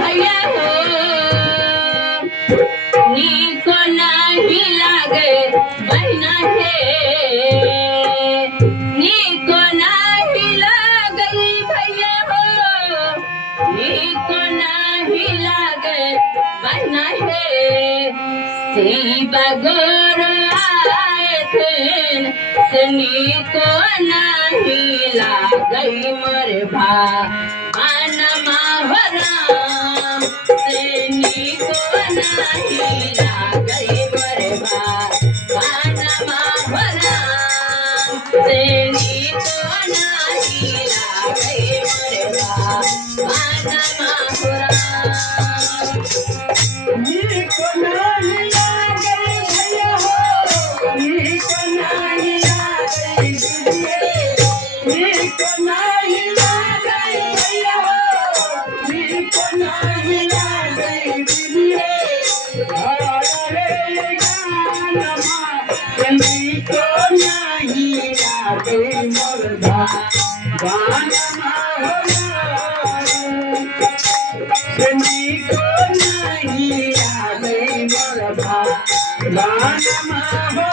भैया हो नीको नहीं लागे बहना है नीको नहीं लागे भैया हो नीको नहीं लागे बहना है शिवा गोर आए थे से नीको नहीं लागे मोर भानमा हो राम से नीको नहीं लागे मोर भानमा हो राम से नीको नहीं लागे मोर भानमा हो राम नीको नहीं लागे भैया हो नीको नहीं लागे नीको नहीं लागे भैया हो नीको नहीं लागे अरे गानमा नीको नहीं लागे मोर भानमा हो नीको नहीं लागे मोर भानमा हो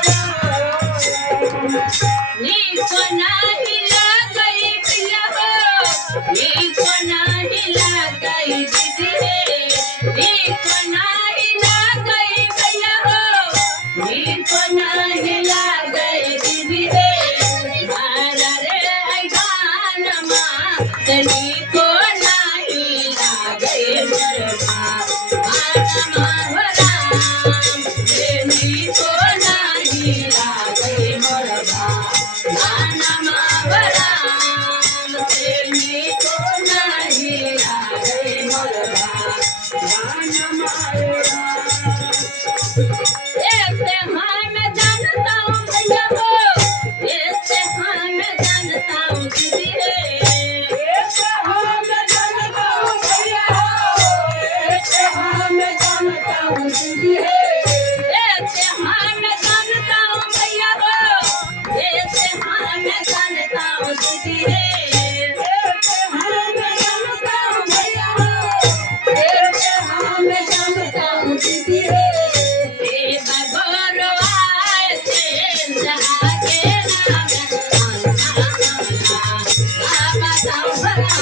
नीको नहीं लागे भैया हो नीको नहीं लागे दीदी रे नीको नहीं लागे भैया हो नीको नहीं लागे दीदी रे मारा रे गानमा से नीको नहीं लागे मोर भानमा हो राम से नीको नहीं लागे मोर भानमा हो राम से नीको नहीं लागे मोर भानमा हो राम ऐसे हाँ मैं जानता हूँ भैया हो ऐसे हाँ मैं जानता हूँ दीदी रे ऐसे हाँ मैं जानता हूँ भैया हो ऐसे हाँ मैं जानता हूँ दीदी रे ऐसे हाँ मैं जानता हूँ भैया हो ऐसे हाँ मैं जानता हूँ दीदी रे ऐसे हाँ मैं जानता हूँ भैया हो ऐसे हाँ मैं जानता हूँ दीदी रे शिवा गोर आए थे जहागे नाम बाबा संभला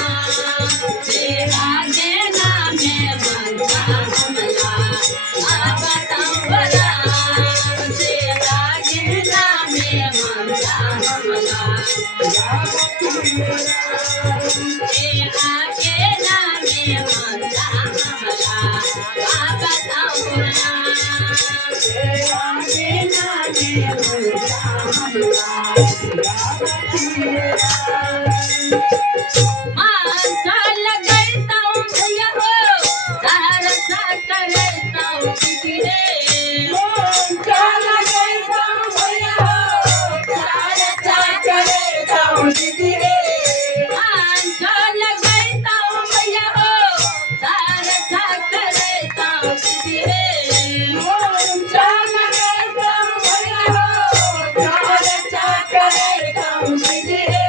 शिवागे नाम बनता हमला बाबा संभला शिवागे नाम बनता हमला शिवागे नाम बनता हमला बाबा संभला शिवागे नाम बनता मानसा लगता हूँ भैया हो सरसा करता हूँ दीदी रे मानसा लगता हूँ भैया हो सरसा करता हूँ दीदी रे मानसा लगता हूँ भैया हो सरसा करता हूँ दीदी रे मानसा लगता हूँ भैया हो सरसा करता हूँ दीदी रे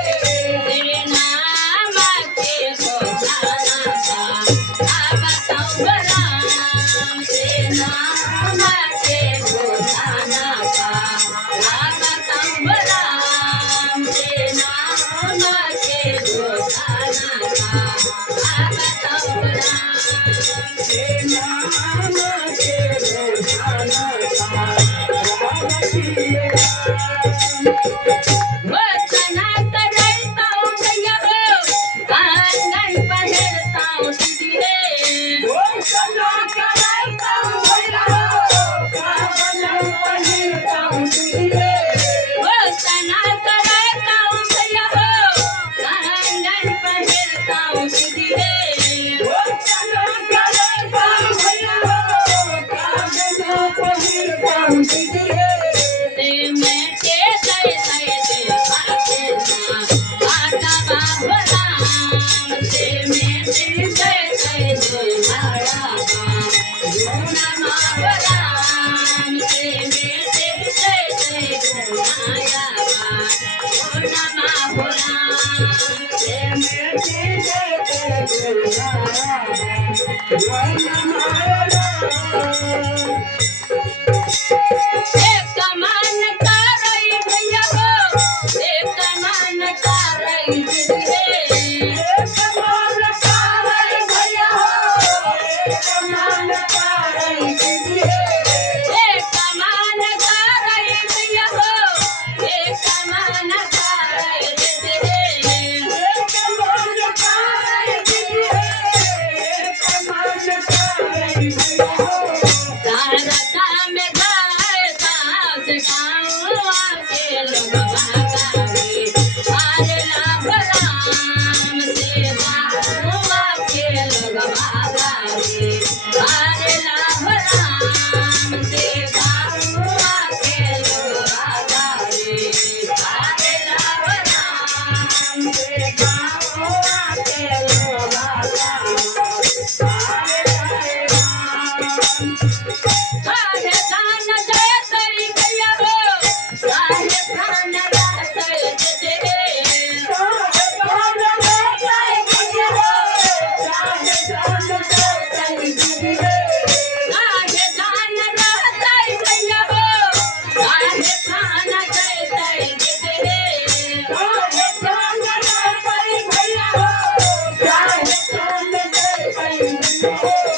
Thank you.